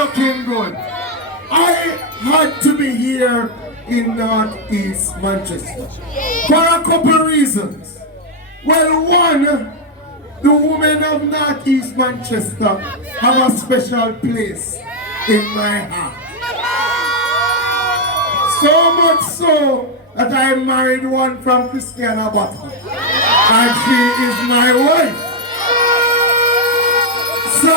looking good. I had to be here in Northeast Manchester for a couple of reasons. Well, one, the women of Northeast Manchester have a special place in my heart. So much so that I married one from Christiana and she is my wife. So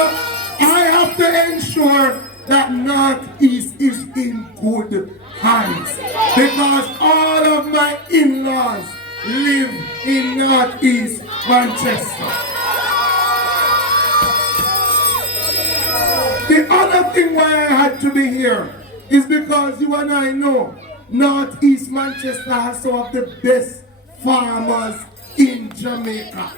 I have to ensure that Northeast is in good hands because all of my in-laws live in Northeast Manchester. The other thing why I had to be here is because you and I know Northeast Manchester has some of the best farmers in Jamaica.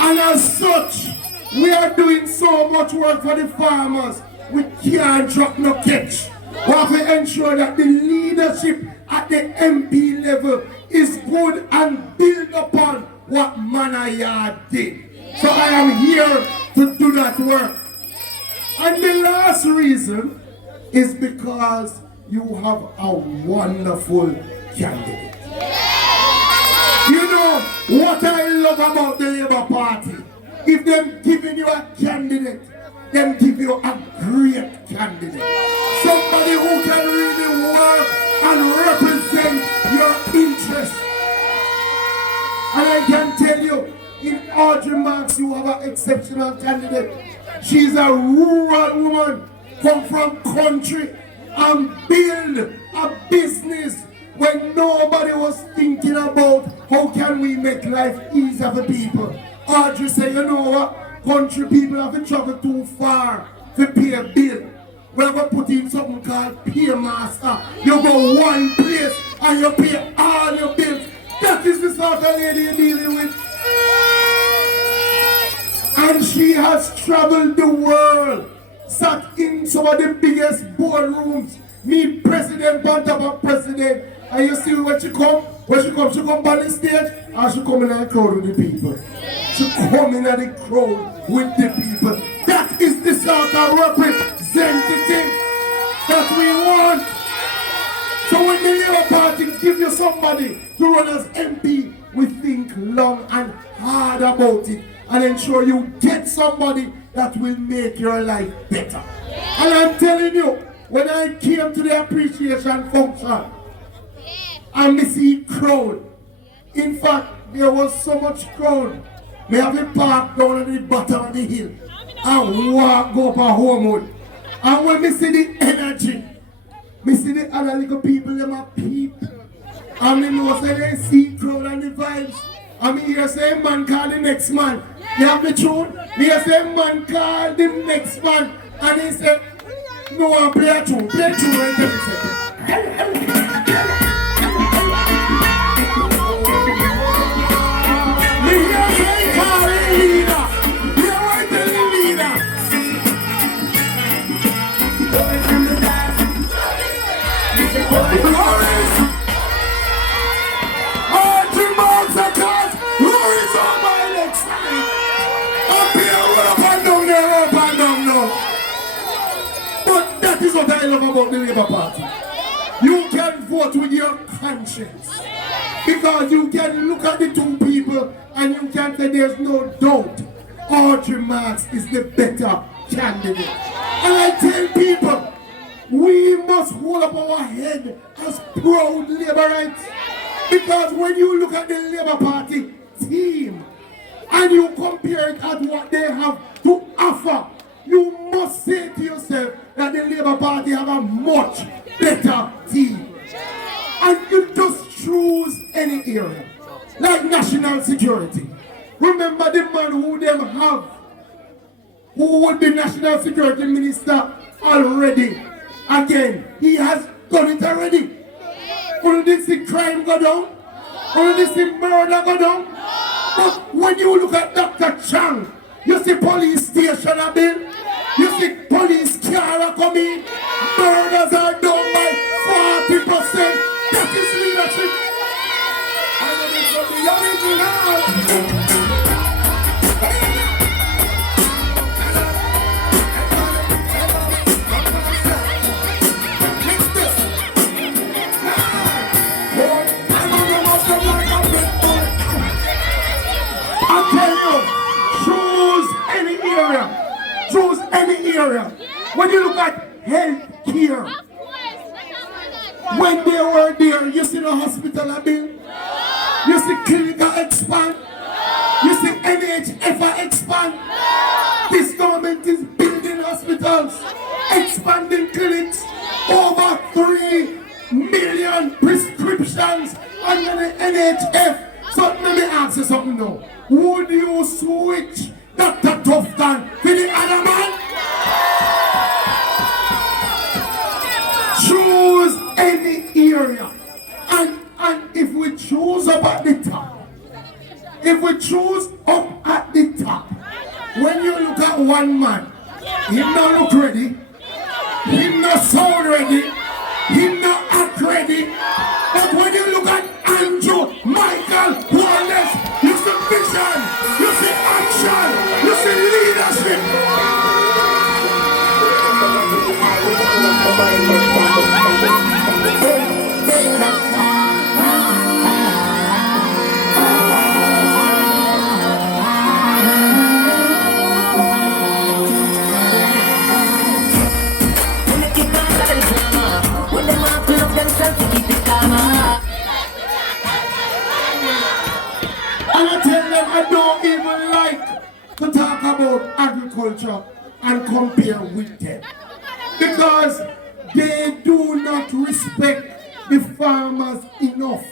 And as such, we are doing so much work for the farmers, we can't drop no catch. We have to ensure that the leadership at the MP level is good and build upon what Manayard did. So I am here to do that work. And the last reason is because you have a wonderful candidate. You know what I love about the Labour Party? If them giving you a candidate, them give you a great candidate. Somebody who can really work and represent your interests. And I can tell you, in Audrey Marks, you have an exceptional candidate. She's a rural woman, come from country, and build a business when nobody was thinking about how can we make life easier for people. Audrey said, you know what? Country people have to travel too far to pay a bill. We have to put in something called Paymaster. You go one place and you pay all your bills. That is the sort of lady you're dealing with. And she has traveled the world, sat in some of the biggest boardrooms, meet president, on top of president. And you see when she come? When she come on the stage, or she come in the crowd with the people. She come in the crowd with the people. That is the sort of representative that we want. So when the Labour Party give you somebody to run as MP, we think long and hard about it and ensure you get somebody that will make your life better. And I'm telling you, when I came to the appreciation function, and I see crowd. In fact, there was so much crowd. We have to park down at the bottom of the hill and walk go up a Homewood. And when we see the energy, we see the other little people, them are people. And we know say they see crowd and the vibes. And me hear say man call the next man. You have the truth? Me hear say man call the next man. And he said, no one play a tune. Play a tune right there. But that is what I love about the Labour Party. You can vote with your conscience. Because you can look at the two people and you can say there's no doubt Audrey Marks is the better candidate. And I tell people, we must hold up our head as proud Labourites. Because when you look at the Labour Party team and you compare it at what they have to offer, you must say to yourself that the Labour Party have a much better team. And you just choose any area, like national security. Remember the man who them have, who would be national security minister already. Again, he has done it already. Only this the crime go down, only this the murder go down. But when you look at Dr. Chang, you see police station a bill, you see police car come in, murders are done by 40%. That is leadership. And it is the original. area. When you look at health care, when they were there, you see the hospital bill, you see clinical expand, you see NHF expand. This government is building hospitals, expanding clinics, over 3 million prescriptions under the NHF. So let me ask you something now. Would you switch Dr. Tufton to the other man? Choose any area. And if we choose up at the top, when you look at one man, he not look ready, he not sound ready, he not act ready. But when you look at Andrew, Michael, Wallace, you see vision, you see action, you see leadership. And I tell them I don't even like to talk about agriculture and compare with them. Because they do not respect the farmers enough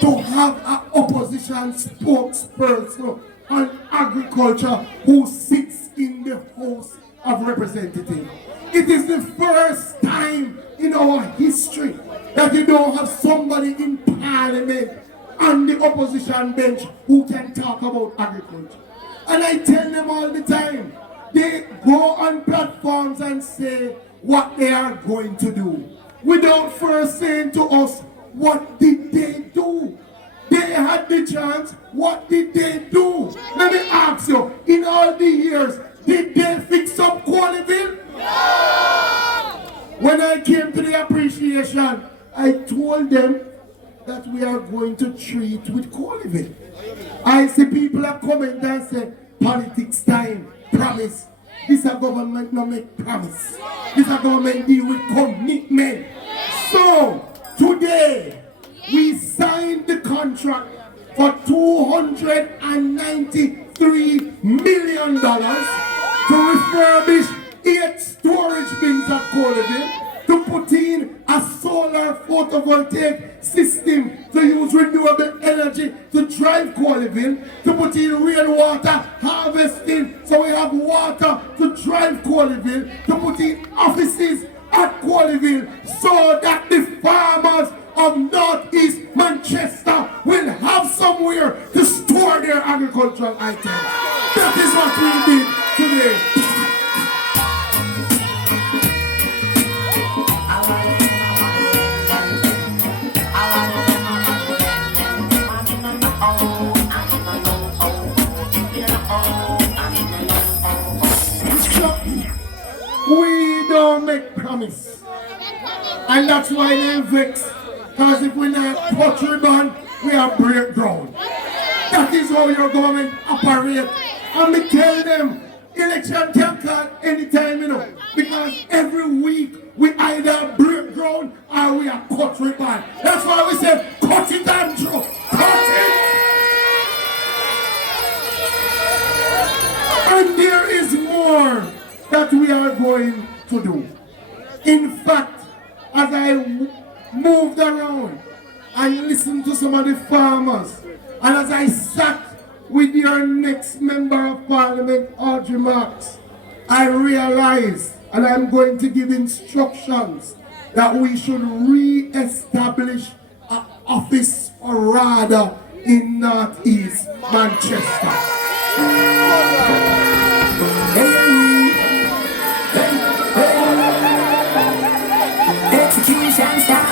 to have an opposition spokesperson on agriculture who sits in the House of Representatives. It is the first time in our history that you don't have somebody in Parliament on the opposition bench who can talk about agriculture. And I tell them all the time, they go on platforms and say what they are going to do, without first saying to us, what did they do? They had the chance, what did they do? Let me ask you, in all the years, did they fix up Qualiville? No! When I came to the appreciation, I told them that we are going to treat with Qualiville. I see people are coming and say, politics time, promise. This a government no make promise. This a government deal with commitment. So, today, we signed the contract for $293 million to refurbish 8 storage bins at Qualiville, to put in a solar photovoltaic system to use renewable energy to drive Qualiville, to put in rainwater harvesting so we have water to drive Qualiville, to put in offices at Qualiville so that the farmers of Northeast Manchester will have somewhere to store their agricultural items. That is what we did today. We don't make promise. And that's why they're vexed. Because if we not touch ribbon, we are break ground. That is how your government operates. And we tell them, election can call anytime, you know. Because every week we either break ground or we are cut ribbon. That's why we say, cut it, Andrew. Cut it. And there is more that we are going to do. In fact, as I moved around and listened to some of the farmers, and as I sat with your next member of Parliament, Audrey, I realized, and I'm going to give instructions, that we should re-establish an office, or rather, in Northeast Manchester. Execution start.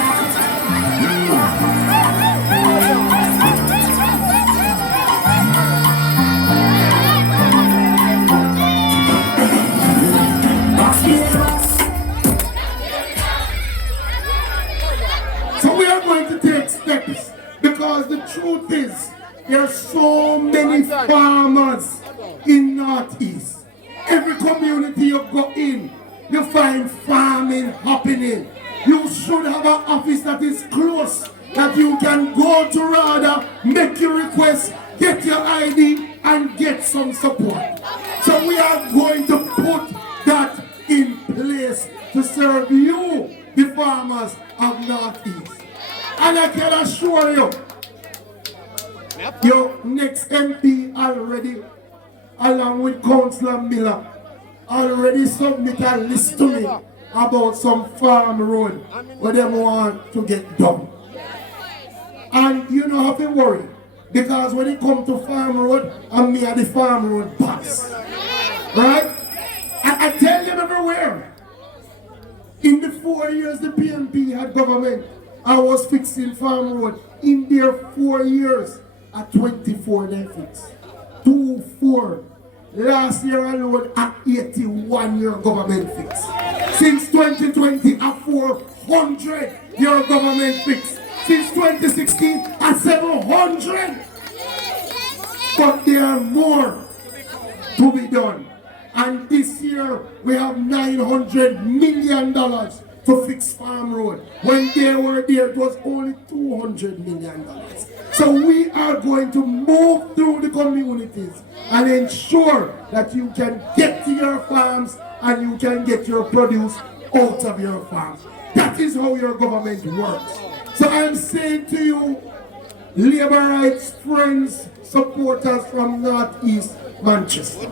So we are going to take steps, because the truth is there are so many farmers in Northeast. Every community you go in, you find farming happening. You should have an office that is close, that you can go to rather, make your request, get your ID, and get some support. So we are going to put that in place to serve you, the farmers of Northeast. And I can assure you, your next MP already, along with Councillor Miller, already submit a list to me about some farm road where they want to get done. And you don't have to worry, because when it comes to farm road, I'm me at the farm road boss. Right? And I tell you everywhere, in the 4 years the PNP had government, I was fixing farm road. In their 4 years, at 24 they fixed. 2-4. Last year alone, at 81 your government fix. Since 2020, at 400 your government fix. Since 2016, at 700. But there are more to be done. And this year, we have $900 million to fix farm road. When they were there, it was only $200 million. So we are going to move through the communities and ensure that you can get to your farms and you can get your produce out of your farms. That is how your government works. So I'm saying to you, labor rights friends, supporters from Northeast Manchester,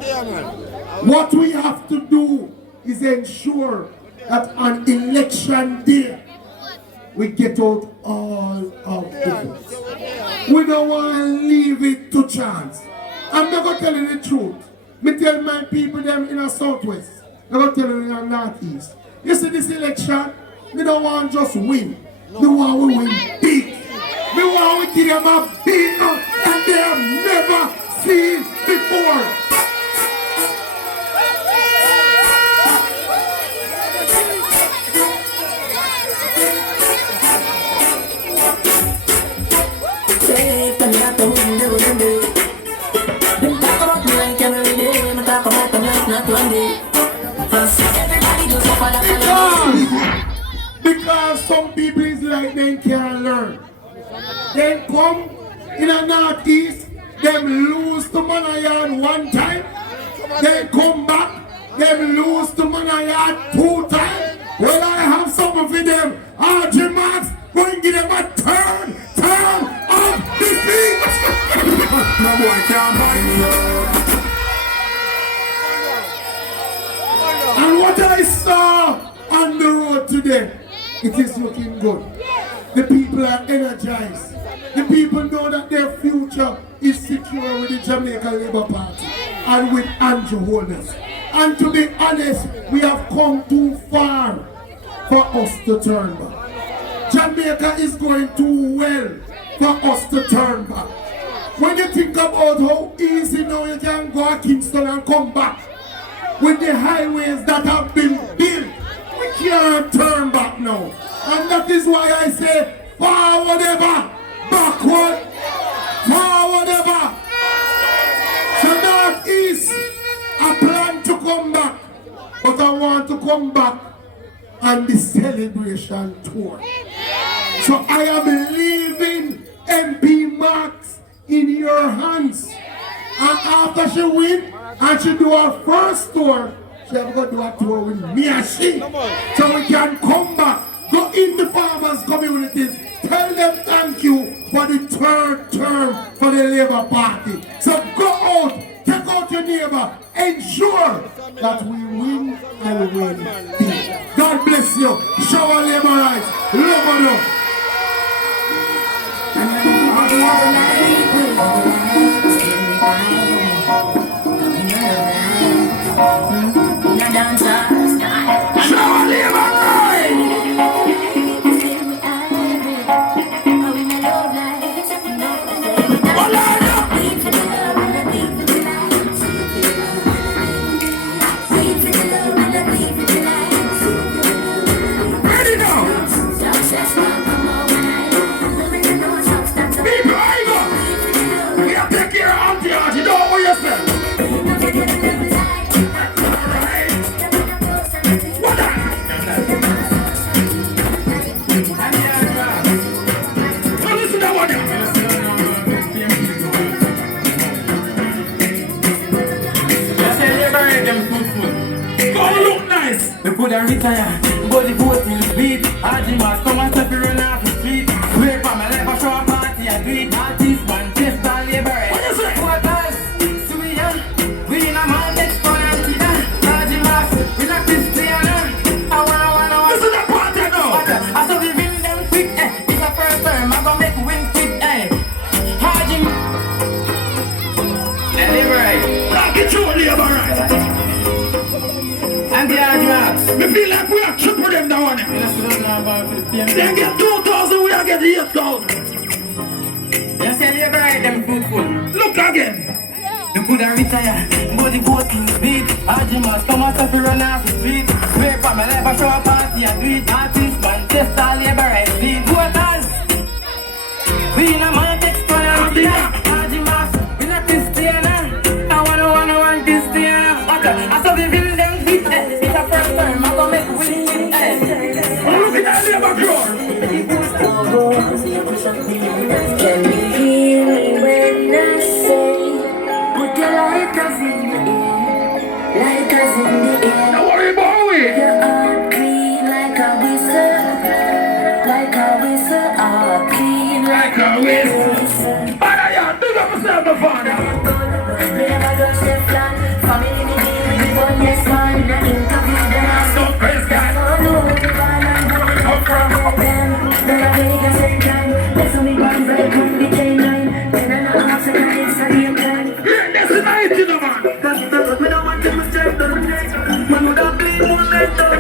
what we have to do is ensure that on election day, we get out all of the votes. We don't want to leave it to chance. I'm not going to tell you the truth. Me tell my people them in the Southwest. I'm going to tell you in the Northeast. You see this election, we don't want to just win. We want to win big. We want to give them a big that they have never seen before. Because some people is like they can't learn. They come in the Northeast, them lose to Manayard one time. They come back, them lose to Manayard 2 times. Well, I have something for them. Audrey Max, go and give them a turn of defeat. No boy can't buy me up. And what I saw on the road today, it is looking good. The people are energized. The people know that their future is secure with the Jamaica Labour Party and with Andrew Holness. And to be honest, we have come too far for us to turn back. Jamaica is going too well for us to turn back. When you think about how easy now you can go to Kingston and come back, with the highways that have been built, we can't turn back now. And that is why I say, forward ever, backward, forward ever. So Northeast, I plan to come back, but I want to come back on the celebration tour. So I am leaving MP Marks in your hands. And after she win, and she do her first tour, she have got to do a tour with me and she. So we can come back, go in the farmers' communities, tell them thank you for the 3rd term for the Labour Party. So go out, take out your neighbor, ensure that we win and we win big. God bless you. Show our labor rights. Love on you. Take care of Auntie, don't worry yourself. coulda retire, but the voting is beat. Audrey must come and step run off the street. Wait for my life, I show a party and do it. Artist, Manchester, Labour. What you say? Voters, Syrian, we in a man next one and see that. Audrey must, we not Christiana. I wanna. Listen to that party now. I saw we win them quick, it's a first term, I gon' make win quick, Audrey, Labour. Get you a Labour right. And the Audrey. Me feel like we are triple them down there. They get 2,000, we are getting 8,000. You say Labour right, them fruitful. Look again. You coulda retire, but the voting speed. Audrey must come and stop run off the street. Wait for my life, I show a party and do it. Artist, Manchester, Labour right, beat. Voters, we in a man text one and see that. Audrey must, we not Christiana. I wanna Christiana. I saw we win them beat, it's a first time, I gon' make win, Look at that Labour crowd. Can you hear me when I say, put your lighters in the air, lighters in the air. Don't worry about it. Your heart clean like a whistle, heart clean Like a whistle. Alright, yeah, big up yourself, my father. We never touch the plan, family in the day, we born yes man, in an interview, then I So praise God. don't know the ball and go up from them. Then I wake up same time, let's me bounce like on the chain line. Then I know half second it's a game time. Yeah, that's the night, you know, man. We don't want to straight to the next. Man would have been more mental.